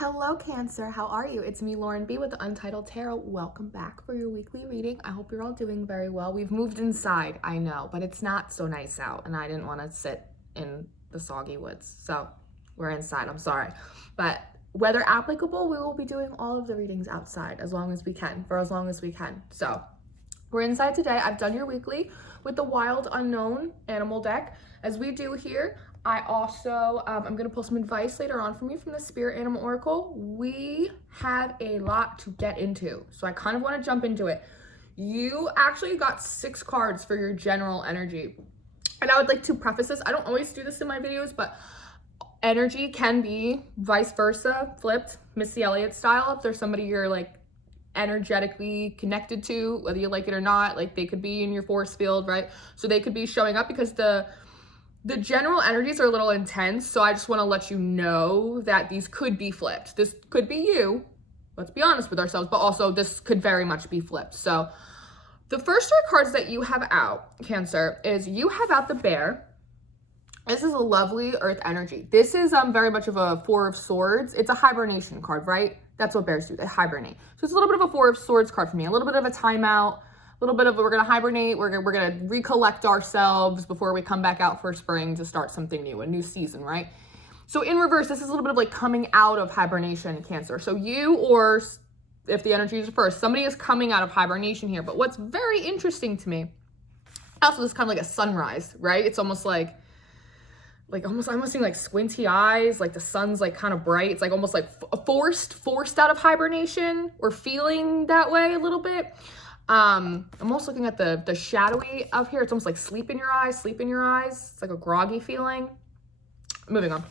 Hello Cancer, how are you? It's me, Lauren B with the Untitled Tarot. Welcome back for your weekly reading. I hope you're all doing very well. We've moved inside, I know, but it's not so nice out and I didn't want to sit in the soggy woods. So we're inside, I'm sorry. But weather applicable, we will be doing all of the readings outside as long as we can, for as long as we can. So we're inside today. I've done your weekly with the Wild Unknown animal deck. As we do here, I also, I'm going to pull some advice later on from you from the Spirit Animal Oracle. We have a lot to get into, so I kind of want to jump into it. You actually got 6 cards for your general energy. And I would like to preface this. I don't always do this in my videos, but energy can be vice versa, flipped, Missy Elliott style. If there's somebody you're like energetically connected to, whether you like it or not, like they could be in your force field, right? So they could be showing up because the general energies are a little intense. So I just want to let you know that these could be flipped. This could be you, let's be honest with ourselves, but also this could very much be flipped. So the first 3 cards that you have out, Cancer, is you have out the Bear. This is a lovely earth energy. This is very much of a 4 of Swords. It's a hibernation card, right? That's what bears do, they hibernate. So it's a little bit of a 4 of Swords card for me, a little bit of a timeout, a little bit of we're gonna hibernate, we're gonna recollect ourselves before we come back out for spring to start something new, a new season, right? So in reverse, this is a little bit of like coming out of hibernation, Cancer. So you, or if the energy is reversed, somebody is coming out of hibernation here. But what's very interesting to me, also this is kind of like a sunrise, right? It's almost like I'm seeing like squinty eyes, like the sun's like kind of bright. It's like almost like forced out of hibernation, or feeling that way a little bit. I'm also looking at the shadowy of here. It's almost like sleep in your eyes. It's like a groggy feeling. Moving on.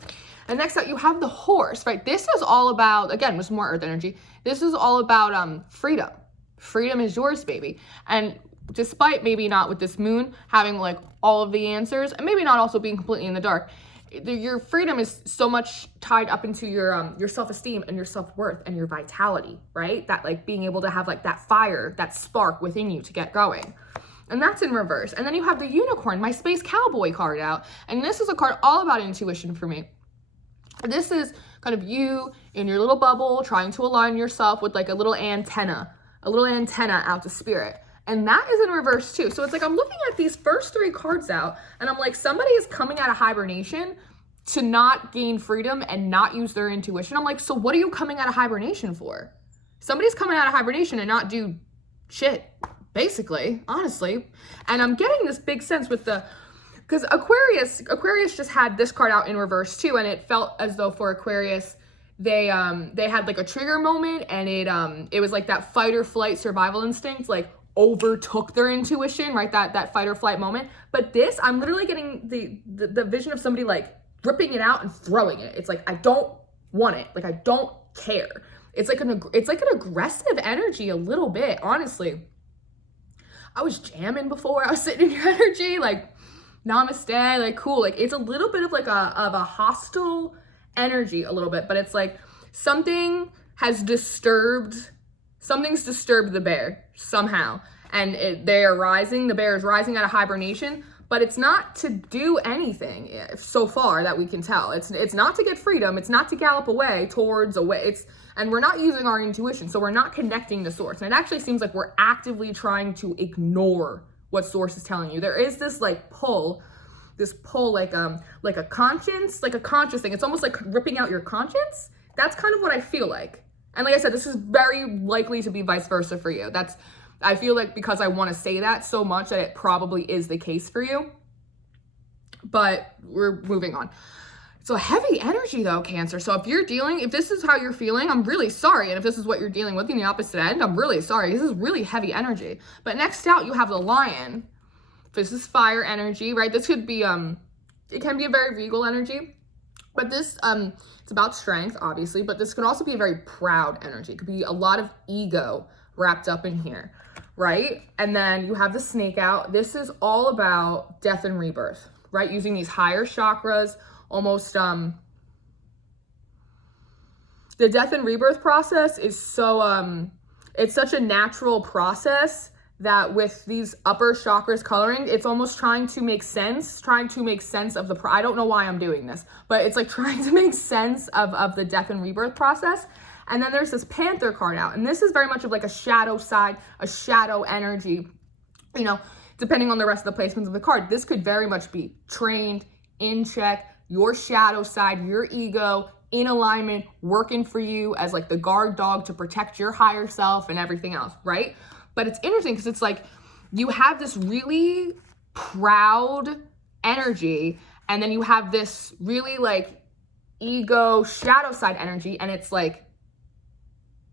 And next up, you have the Horse, right? This is all about, again, with more earth energy, this is all about freedom. Freedom is yours, baby. And despite maybe not with this moon having like all of the answers, and maybe not also being completely in the dark, your freedom is so much tied up into your self-esteem and your self-worth and your vitality, right? That like being able to have like that fire, that spark within you to get going. And that's in reverse. And then you have the Unicorn, my Space Cowboy card out. And this is a card all about intuition for me. This is kind of you in your little bubble trying to align yourself with like a little antenna out to spirit. And that is in reverse too. So it's like I'm looking at these first 3 cards out and I'm like, somebody is coming out of hibernation to not gain freedom and not use their intuition. I'm like, so what are you coming out of hibernation for? Somebody's coming out of hibernation and not do shit, basically, honestly. And I'm getting this big sense with because Aquarius just had this card out in reverse too. And it felt as though for Aquarius, they had like a trigger moment, and it was like that fight or flight survival instinct, like overtook their intuition, right? That fight or flight moment. But this, I'm literally getting the vision of somebody like ripping it out and throwing it. It's like, I don't want it. Like, I don't care. It's like an aggressive energy a little bit, honestly. I was jamming before. I was sitting in your energy, like, namaste, like, cool. Like, it's a little bit of like a hostile energy a little bit, but it's like something's disturbed the bear somehow, and the bear is rising out of hibernation, but it's not to do anything so far that we can tell. It's not to get freedom, it's not to gallop away and we're not using our intuition, so we're not connecting to source. And it actually seems like we're actively trying to ignore what source is telling you. There is this pull like a conscience thing. It's almost like ripping out your conscience. That's kind of what I feel like. And like I said, this is very likely to be vice versa for you. I feel like because I want to say that so much that it probably is the case for you. But we're moving on. So heavy energy though, Cancer. So if this is how you're feeling, I'm really sorry. And if this is what you're dealing with in the opposite end, I'm really sorry. This is really heavy energy. But next out, you have the Lion. This is fire energy, right? This could be, it can be a very regal energy. But this, it's about strength, obviously, but this can also be a very proud energy. It could be a lot of ego wrapped up in here, right? And then you have the Snake out. This is all about death and rebirth, right? Using these higher chakras, almost, the death and rebirth process is so, it's such a natural process that with these upper chakras coloring, it's almost trying to make sense of the, I don't know why I'm doing this, but it's like trying to make sense of the death and rebirth process. And then there's this Panther card out, and this is very much of like a shadow side, a shadow energy, you know, depending on the rest of the placements of the card. This could very much be trained, in check, your shadow side, your ego, in alignment, working for you as like the guard dog to protect your higher self and everything else, right? But it's interesting because it's like you have this really proud energy, and then you have this really like ego shadow side energy, and it's like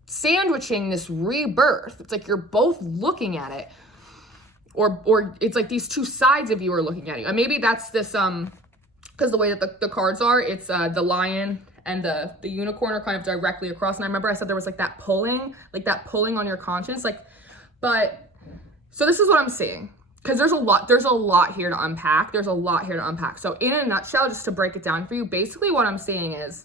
sandwiching this rebirth. It's like you're both looking at it, or it's like these two sides of you are looking at you. And maybe that's this because the way that the cards are, it's the lion and the unicorn are kind of directly across. And I remember I said there was like that pulling on your conscience, like. But, so this is what I'm seeing, because there's a lot here to unpack. So in a nutshell, just to break it down for you, basically what I'm seeing is,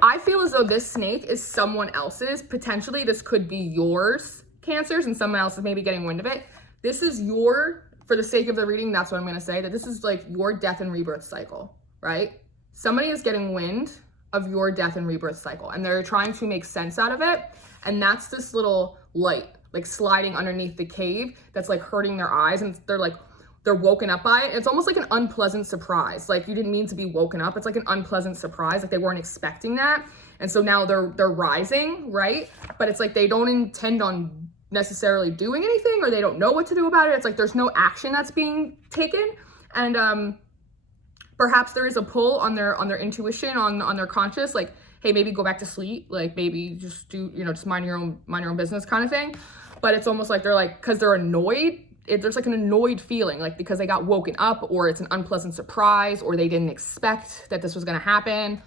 I feel as though this snake is someone else's. Potentially, this could be yours, Cancers, and someone else is maybe getting wind of it. This is for the sake of the reading, that's what I'm going to say, that this is like your death and rebirth cycle, right? Somebody is getting wind of your death and rebirth cycle, and they're trying to make sense out of it. And that's this little light, like sliding underneath the cave that's like hurting their eyes, and they're woken up by it. It's almost like an unpleasant surprise. Like you didn't mean to be woken up. It's like an unpleasant surprise. Like they weren't expecting that. And so now they're rising, right? But it's like they don't intend on necessarily doing anything, or they don't know what to do about it. It's like there's no action that's being taken. And perhaps there is a pull on their intuition, on their conscious, like, hey, maybe go back to sleep, like maybe just do, just mind your own business kind of thing. But it's almost like they're like, because they're annoyed, there's like an annoyed feeling, like because they got woken up, or it's an unpleasant surprise, or they didn't expect that this was going to happen,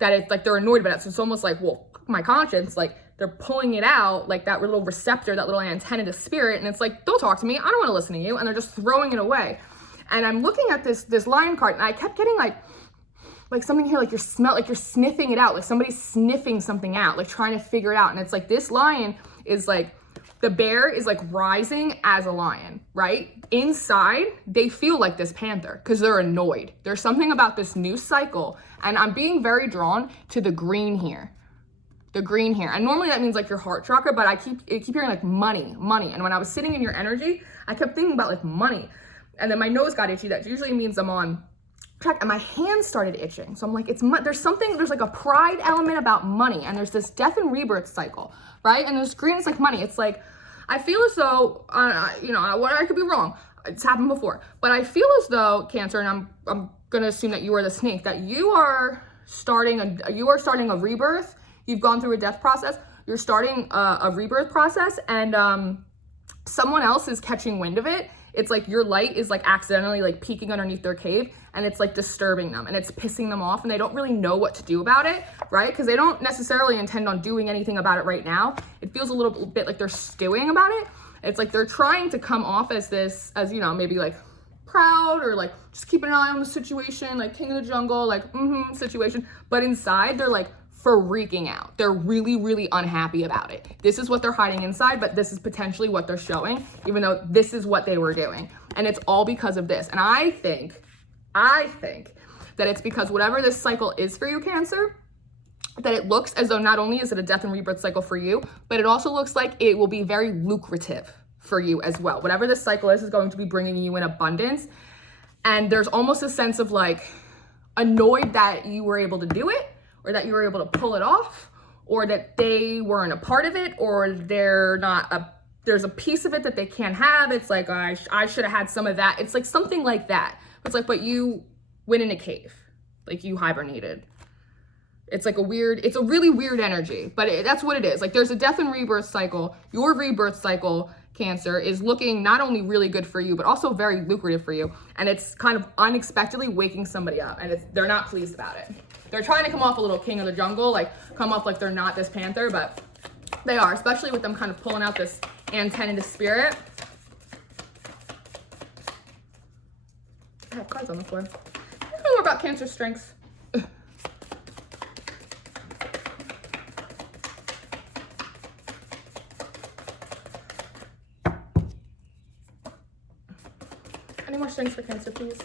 that it's like they're annoyed about it. So it's almost like, well, my conscience, like they're pulling it out, like that little receptor, that little antenna to spirit. And it's like, don't talk to me. I don't want to listen to you. And they're just throwing it away. And I'm looking at this lion card, and I kept getting like something here, like you're sniffing it out, like somebody's sniffing something out, like trying to figure it out. And it's like this lion is like, the bear is like rising as a lion, right? Inside, they feel like this panther because they're annoyed. There's something about this new cycle, and I'm being very drawn to the green here. The green here. And normally that means like your heart chakra, but I keep hearing like money. And when I was sitting in your energy, I kept thinking about like money. And then my nose got itchy. That usually means I'm on track, and my hands started itching. So I'm like, there's like a pride element about money, and there's this death and rebirth cycle, right? And this green is like money. It's like, I feel as though, what I could be wrong. It's happened before, but I feel as though, Cancer, and I'm gonna assume that you are the snake, that you are starting a rebirth. You've gone through a death process. You're starting a rebirth process, and someone else is catching wind of it. It's like your light is like accidentally like peeking underneath their cave, and it's like disturbing them, and it's pissing them off, and they don't really know what to do about it, right? Because they don't necessarily intend on doing anything about it right now. It feels a little bit like they're stewing about it. It's like they're trying to come off as maybe like proud, or like just keeping an eye on the situation, like king of the jungle, like situation. But inside, they're like freaking out. They're really, really unhappy about it. This is what they're hiding inside, but this is potentially what they're showing, even though this is what they were doing. And it's all because of this. And I think that it's because whatever this cycle is for you, Cancer, that it looks as though not only is it a death and rebirth cycle for you, but it also looks like it will be very lucrative for you as well. Whatever this cycle is going to be bringing you in abundance. And there's almost a sense of like annoyed that you were able to do it, or that you were able to pull it off, or that they weren't a part of it, or there's a piece of it that they can't have. It's like, I should have had some of that. It's like something like that. It's like, but you went in a cave, like you hibernated. It's like it's a really weird energy, but that's what it is. Like there's a death and rebirth cycle. Your rebirth cycle, Cancer, is looking not only really good for you, but also very lucrative for you. And it's kind of unexpectedly waking somebody up, and they're not pleased about it. They're trying to come off a little king of the jungle, like come off like they're not this panther, but they are, especially with them kind of pulling out this antenna to spirit. I have cards on the floor. Let's know more about Cancer strengths. Any more strengths for Cancer, please?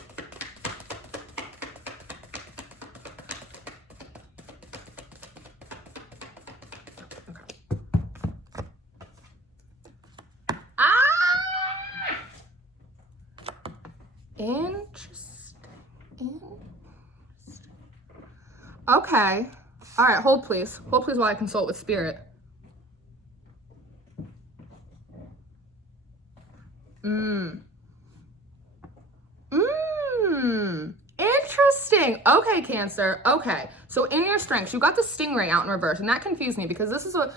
Interesting. Okay. All right, hold please. Hold please while I consult with Spirit. Interesting. Okay, Cancer. Okay. So in your strengths, you got the Stingray out in reverse, and that confused me because this is a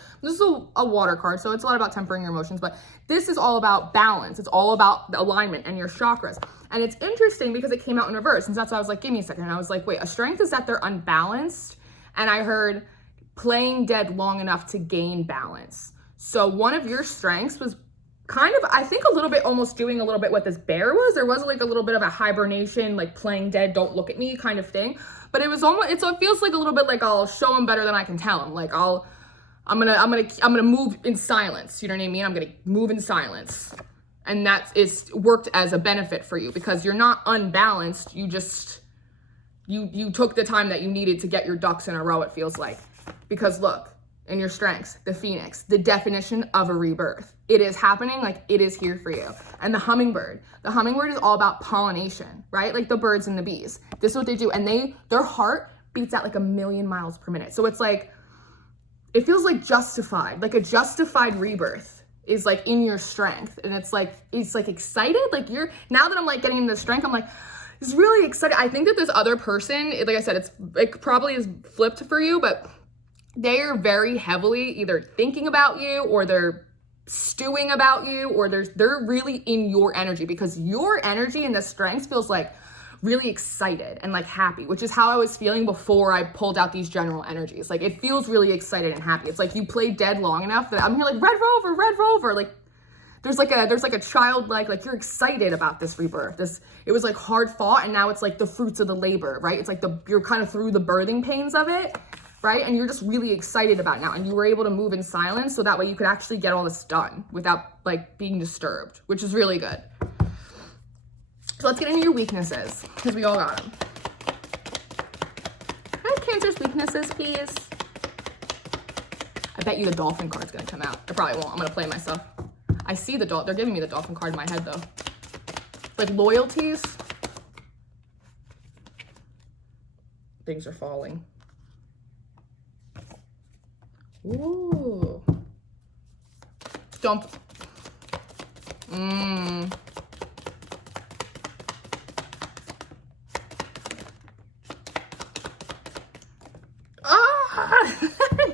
water card, so it's a lot about tempering your emotions, but this is all about balance. It's all about the alignment and your chakras. And it's interesting because it came out in reverse, and that's why I was like, give me a second. And I was like, wait, a strength is that they're unbalanced, and I heard playing dead long enough to gain balance. So one of your strengths was kind of, I think a little bit almost doing a little bit what this bear was. There was like a little bit of a hibernation, like playing dead, don't look at me kind of thing. But it was almost, it feels like a little bit like I'll show him better than I can tell him. Like I'm gonna move in silence. You know what I mean? I'm gonna move in silence. And that is worked as a benefit for you because you're not unbalanced. You just, you took the time that you needed to get your ducks in a row, it feels like. Because look, in your strengths, the Phoenix, the definition of a rebirth. It is happening, like it is here for you. And the hummingbird is all about pollination, right? Like the birds and the bees. This is what they do. And their heart beats at like 1,000,000 miles per minute. So it's like, it feels like justified, like a justified rebirth is like in your strength. And it's like excited. Like now that I'm like getting into the strength, I'm like, it's really excited. I think that this other person, like I said, it probably is flipped for you, but they are very heavily either thinking about you or they're stewing about you or they're really in your energy because your energy and the strength feels like really excited and like happy, which is how I was feeling before I pulled out these general energies. Like it feels really excited and happy. It's like you played dead long enough that I'm here like Red Rover. Like there's like a childlike, like you're excited about this rebirth. It was like hard fought and now it's like the fruits of the labor, right? It's like you're kind of through the birthing pains of it. Right? And you're just really excited about it now. And you were able to move in silence so that way you could actually get all this done without like being disturbed, which is really good. So let's get into your weaknesses because we all got them. Can I have Cancer's weaknesses, please? I bet you the dolphin card's going to come out. I probably won't. I'm going to play myself. I see the dolphin. They're giving me the dolphin card in my head though. Like loyalties. Things are falling. Ooh. Don't.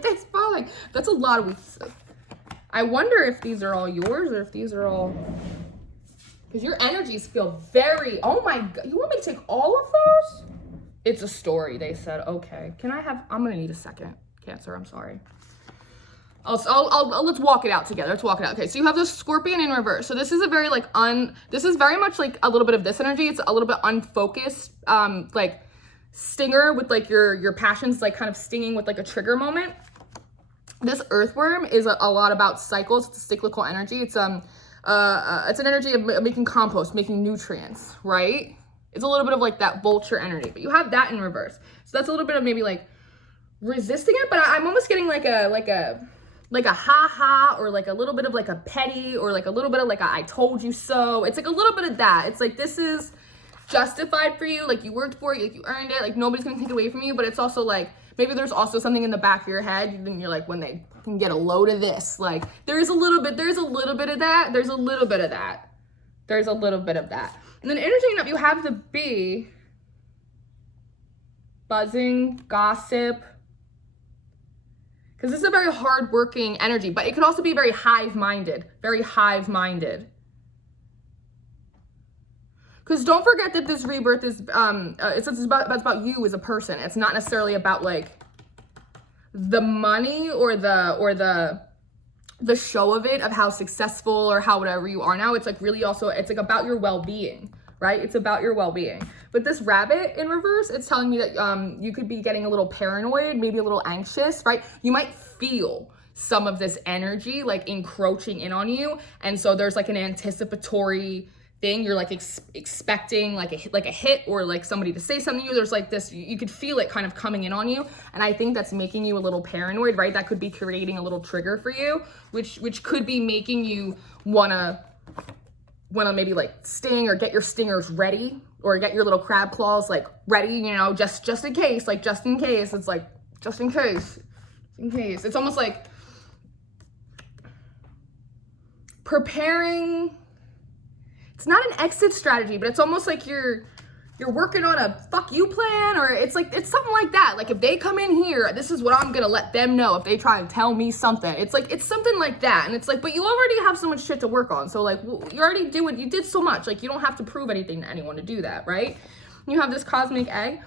It's falling. That's a lot of weaknesses. I wonder if these are all yours or if these are all, because your energies feel very, oh my God, you want me to take all of those? It's a story, they said. Okay, I'm gonna need a second, Cancer, I'm sorry. Let's walk it out together. Let's walk it out. Okay, so you have the Scorpion in reverse. So this is a very like this is very much like a little bit of this energy. It's a little bit unfocused, like stinger with like your passions like kind of stinging with like a trigger moment. This Earthworm is a lot about cycles. It's a cyclical energy. It's an energy of making compost, making nutrients, right? It's a little bit of like that vulture energy, but you have that in reverse. So that's a little bit of maybe like resisting it, but I'm almost getting like a ha-ha or like a little bit of like a petty or like a little bit of like a I told you so. It's like a little bit of that. It's like this is justified for you, like you worked for it, like you earned it, like nobody's gonna take it away from you, but it's also like maybe there's also something in the back of your head and you're like when they can get a load of this, like there's a little bit of that, there's a little bit of that. And then interesting enough, you have the bee, buzzing, gossip, because this is a very hard-working energy, but it could also be very hive-minded, Because don't forget that this rebirth is, it's about you as a person. It's not necessarily about like the money or the show of it, of how successful or how whatever you are now. It's like really also, it's like about your well-being, right? It's about your well-being. But this rabbit in reverse, it's telling me that you could be getting a little paranoid, maybe a little anxious, right? You might feel some of this energy like encroaching in on you. And so there's like an anticipatory thing. You're like expecting like a hit or like somebody to say something to you. There's like this, you could feel it kind of coming in on you. And I think that's making you a little paranoid, right? That could be creating a little trigger for you, which could be making you wanna maybe like sting or get your stingers ready, or get your little crab claws like ready, you know, just in case, like just in case. It's like, just in case, It's almost like preparing. It's not an exit strategy, but it's almost like you're working on a fuck you plan, or it's something like that. Like if they come in here, this is what I'm gonna let them know if they try and tell me something. It's something like that. And it's like, but you already have so much shit to work on. So like, you did so much. Like you don't have to prove anything to anyone to do that, right? You have this cosmic egg,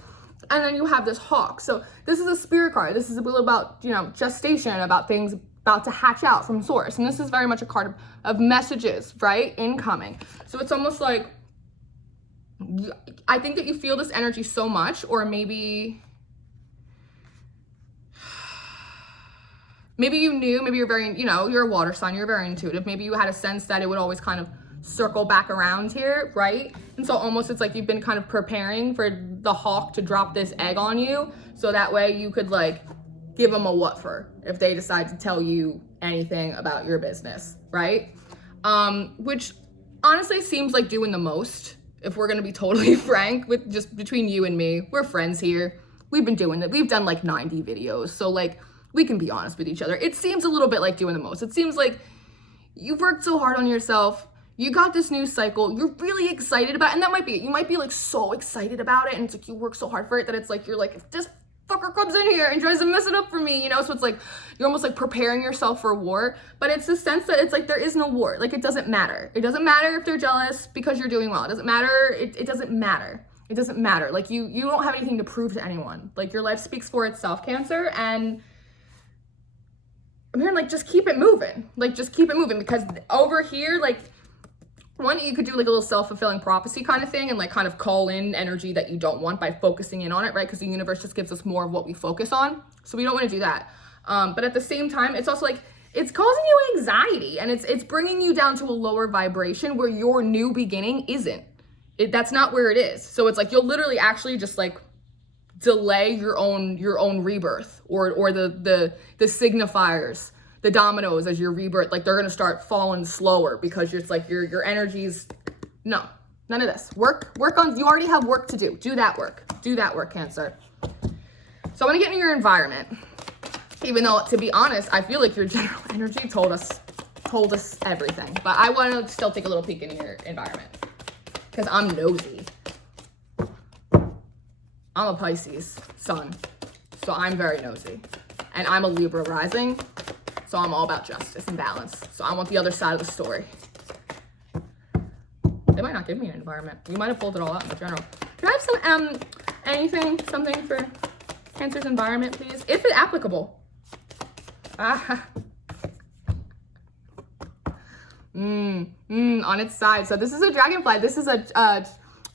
and then you have this hawk. So this is a spirit card. This is a little about, you know, gestation, about things about to hatch out from source. And this is very much a card of messages, right? Incoming. So it's almost like, I think that you feel this energy so much, or maybe you knew, maybe you're very, you know, you're a water sign, you're very intuitive. Maybe you had a sense that it would always kind of circle back around here, right? And so almost it's like you've been kind of preparing for the hawk to drop this egg on you, so that way you could like give them a what for if they decide to tell you anything about your business, right? Which honestly seems like doing the most. If we're gonna be totally frank, with just between you and me, we're friends here. We've been doing it. We've done like 90 videos. So like, we can be honest with each other. It seems a little bit like doing the most. It seems like you've worked so hard on yourself. You got this new cycle. You're really excited about it. And that might be it. You might be like so excited about it. And it's like, you work so hard for it that it's like, you're like, if this fucker comes in here and tries to mess it up for me, you know? So it's like, you're almost like preparing yourself for war, but it's the sense that it's like, there is no war. Like, it doesn't matter. It doesn't matter if they're jealous because you're doing well. It doesn't matter. It doesn't matter. It doesn't matter. Like you don't have anything to prove to anyone. Like your life speaks for itself, Cancer. And I'm hearing like, just keep it moving. Like, just keep it moving, because over here, like, one, you could do like a little self-fulfilling prophecy kind of thing and like kind of call in energy that you don't want by focusing in on it, right? Because the universe just gives us more of what we focus on. So we don't want to do that. But at the same time, it's also like, it's causing you anxiety, and it's bringing you down to a lower vibration where your new beginning isn't. That's not where it is. So it's like, you'll literally actually just like delay your own rebirth, or the signifiers, the dominoes as your rebirth, like they're gonna start falling slower, because it's like your energies, no, none of this. Work on, you already have work to do. Do that work, Cancer. So I wanna get into your environment, even though, to be honest, I feel like your general energy told us everything, but I wanna still take a little peek into your environment, because I'm nosy. I'm a Pisces sun, so I'm very nosy, and I'm a Libra rising. So I'm all about justice and balance. So I want the other side of the story. They might not give me an environment. You might have pulled it all out in the general. Can I have some, something for Cancer's environment, please? If it's applicable. On its side. So this is a dragonfly. This is a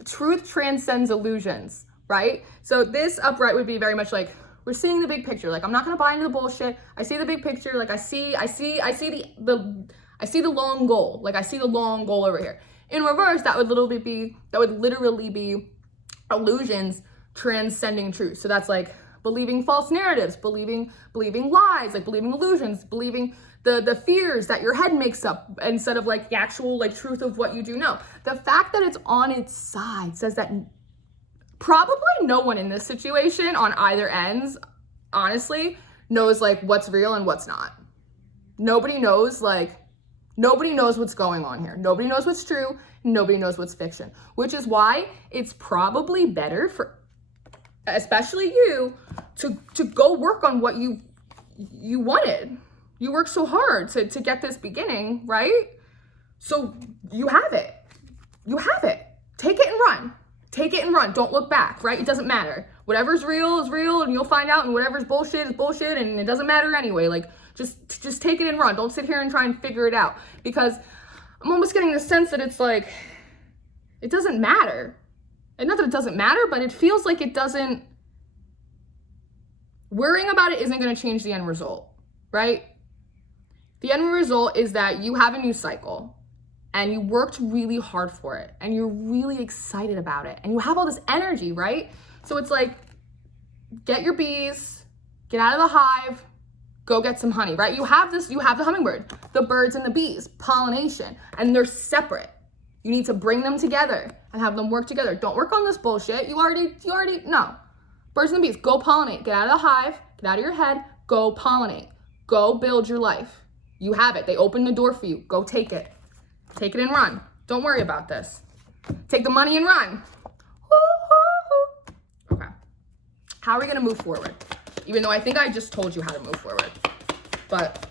truth transcends illusions, right? So this upright would be very much like, we're seeing the big picture. Like, I'm not gonna buy into the bullshit. I see the big picture. Like, I see the long goal. Like, I see the long goal over here. In reverse, that would literally be illusions transcending truth. So that's like believing false narratives, believing lies, like believing illusions, believing the fears that your head makes up instead of like the actual like truth of what you do know. The fact that it's on its side says that probably no one in this situation on either ends, honestly, knows like what's real and what's not. Nobody knows what's going on here. Nobody knows what's true. Nobody knows what's fiction, which is why it's probably better for, especially you, to go work on what you wanted. You worked so hard to get this beginning, right? So you have it. You have it. Take it and run. Take it and run. Don't look back, right? It doesn't matter. Whatever's real is real, and you'll find out, and whatever's bullshit is bullshit, and it doesn't matter anyway. Like, just take it and run. Don't sit here and try and figure it out, because I'm almost getting the sense that it's like, it doesn't matter. And not that it doesn't matter, but it feels like it doesn't, worrying about it isn't going to change the end result, right? The end result is that you have a new cycle. and you worked really hard for it and you're really excited about it and you have all this energy, right? So it's like, get your bees, get out of the hive, go get some honey, right? You have the hummingbird, the birds and the bees, pollination, and they're separate. You need to bring them together and have them work together. Don't work on this bullshit. You already, no. Birds and the bees, go pollinate. Get out of the hive, get out of your head, go pollinate. Go build your life. You have it. They opened the door for you. Go take it. Take it and run. Don't worry about this. Take the money and run. Okay. How are we going to move forward? Even though I think I just told you how to move forward. But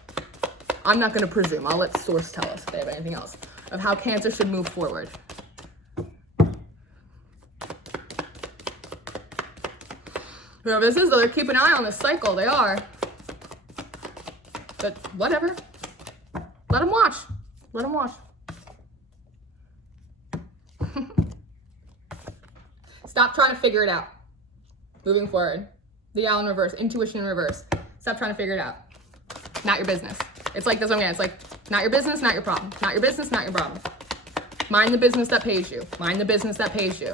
I'm not going to presume. I'll let Source tell us if they have anything else of how Cancer should move forward. Whoever this is, though, they're keeping an eye on this cycle. They are. But whatever. Let them watch. Let them watch. Stop trying to figure it out. Moving forward. The owl in reverse. Intuition in reverse. Stop trying to figure it out. Not your business. It's like this one again. It's like, not your business, not your problem. Not your business, not your problem. Mind the business that pays you. Mind the business that pays you.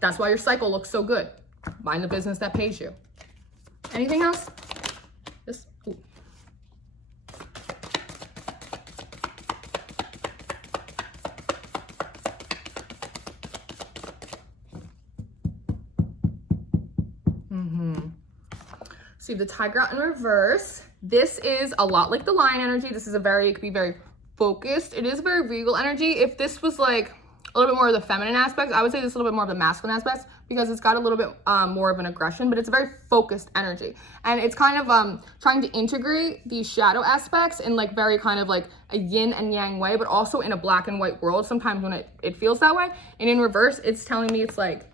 That's why your cycle looks so good. Mind the business that pays you. Anything else? This. Ooh. So you have the tiger out in reverse. This is a lot like the lion energy. This is it could be very focused. It is very regal energy. If this was like a little bit more of the feminine aspect, I would say this is a little bit more of the masculine aspect because it's got a little bit more of an aggression, but it's a very focused energy. And it's kind of trying to integrate these shadow aspects in like very kind of like a yin and yang way, but also in a black and white world sometimes when it feels that way. And in reverse, it's telling me it's like,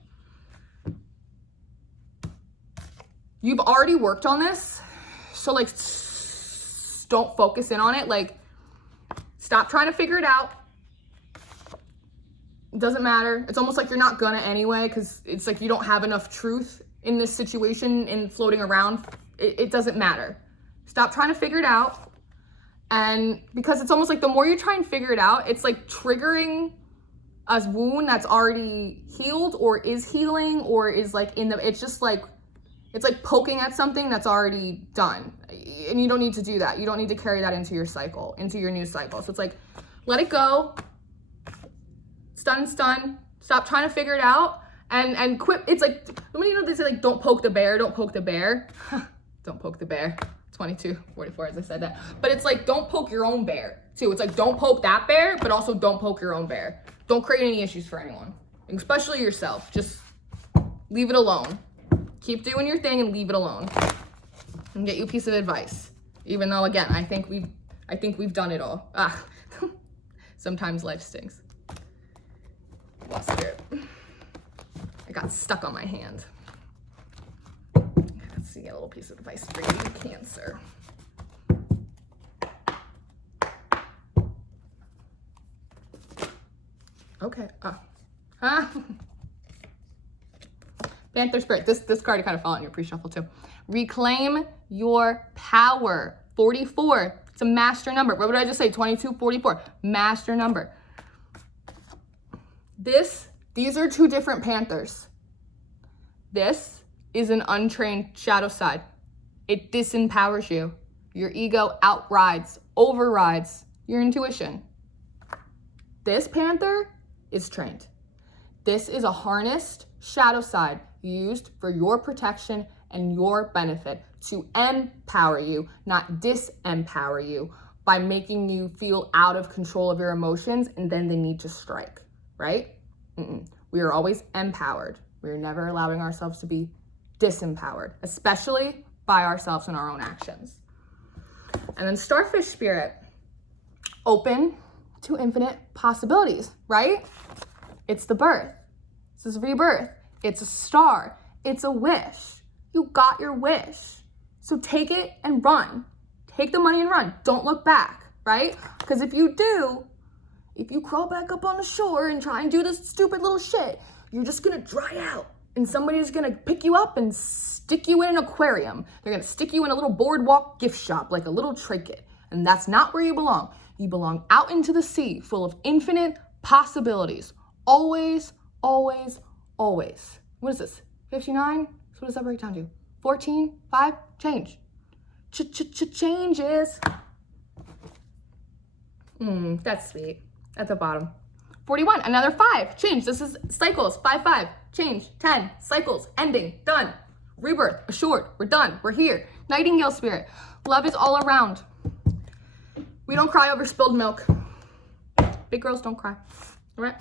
you've already worked on this, so like don't focus in on it. Like stop trying to figure it out. It doesn't matter. It's almost like you're not gonna anyway, because it's like you don't have enough truth in this situation and floating around. It doesn't matter. Stop trying to figure it out. And because it's almost like the more you try and figure it out, it's like triggering a wound that's already healed or is healing or is like it's just like, it's like poking at something that's already done. And you don't need to do that. You don't need to carry that into your cycle, into your new cycle. So it's like, let it go. Stun. Stop trying to figure it out. And quit. It's like, they say like, don't poke the bear, don't poke the bear. Don't poke the bear. 22:44 as I said that. But it's like, don't poke your own bear too. It's like, don't poke that bear, but also don't poke your own bear. Don't create any issues for anyone, especially yourself. Just leave it alone. Keep doing your thing and leave it alone. And get you a piece of advice. Even though, again, I think we've done it all. Sometimes life stinks. Lost spirit. I got stuck on my hand. Let's see, a little piece of advice for you, Cancer. Okay. Panther Spirit, this card kind of fell in your pre-shuffle too. Reclaim your power. 44, it's a master number. What would I just say? 2244, master number. These are two different Panthers. This is an untrained shadow side. It disempowers you. Your ego overrides your intuition. This Panther is trained. This is a harnessed shadow side used for your protection and your benefit to empower you, not disempower you by making you feel out of control of your emotions and then the need to strike, right? We are always empowered. We are never allowing ourselves to be disempowered, especially by ourselves and our own actions. And then Starfish Spirit, open to infinite possibilities, right? It's the birth. This is rebirth. It's a star. It's a wish. You got your wish. So take it and run. Take the money and run. Don't look back, right? Because if you do, if you crawl back up on the shore and try and do this stupid little shit, you're just gonna dry out. And somebody's gonna pick you up and stick you in an aquarium. They're gonna stick you in a little boardwalk gift shop, like a little trinket. And that's not where you belong. You belong out into the sea full of infinite possibilities. Always, always, always. What is this? 59? So what does that break down to? 14, 5, change. Changes. That's sweet. At the bottom. 41, another 5, change. This is cycles, 5, 5, change. 10, cycles, ending, done. Rebirth, assured, we're done, we're here. Nightingale spirit, love is all around. We don't cry over spilled milk. Big girls don't cry, all right?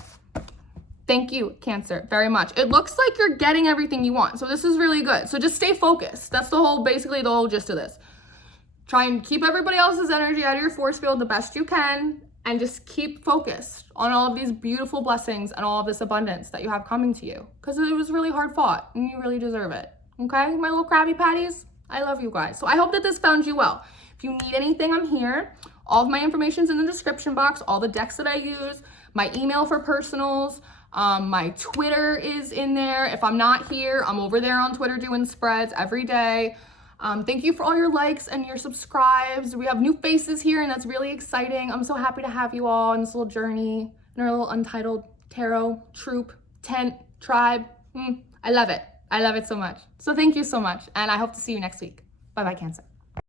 Thank you, Cancer, very much. It looks like you're getting everything you want, so this is really good. So just stay focused. That's basically the whole gist of this. Try and keep everybody else's energy out of your force field the best you can, and just keep focused on all of these beautiful blessings and all of this abundance that you have coming to you, because it was really hard fought, and you really deserve it, okay? My little Krabby Patties, I love you guys. So I hope that this found you well. If you need anything, I'm here. All of my information's in the description box, all the decks that I use, my email for personals, my Twitter is in there. If I'm not here, I'm over there on Twitter doing spreads every day. Thank you for all your likes and your subscribes. We have new faces here, and that's really exciting. I'm so happy to have you all on this little journey in our little Untitled Tarot troop, tent, tribe. I love it. I love it so much. So thank you so much, and I hope to see you next week. Bye-bye, Cancer.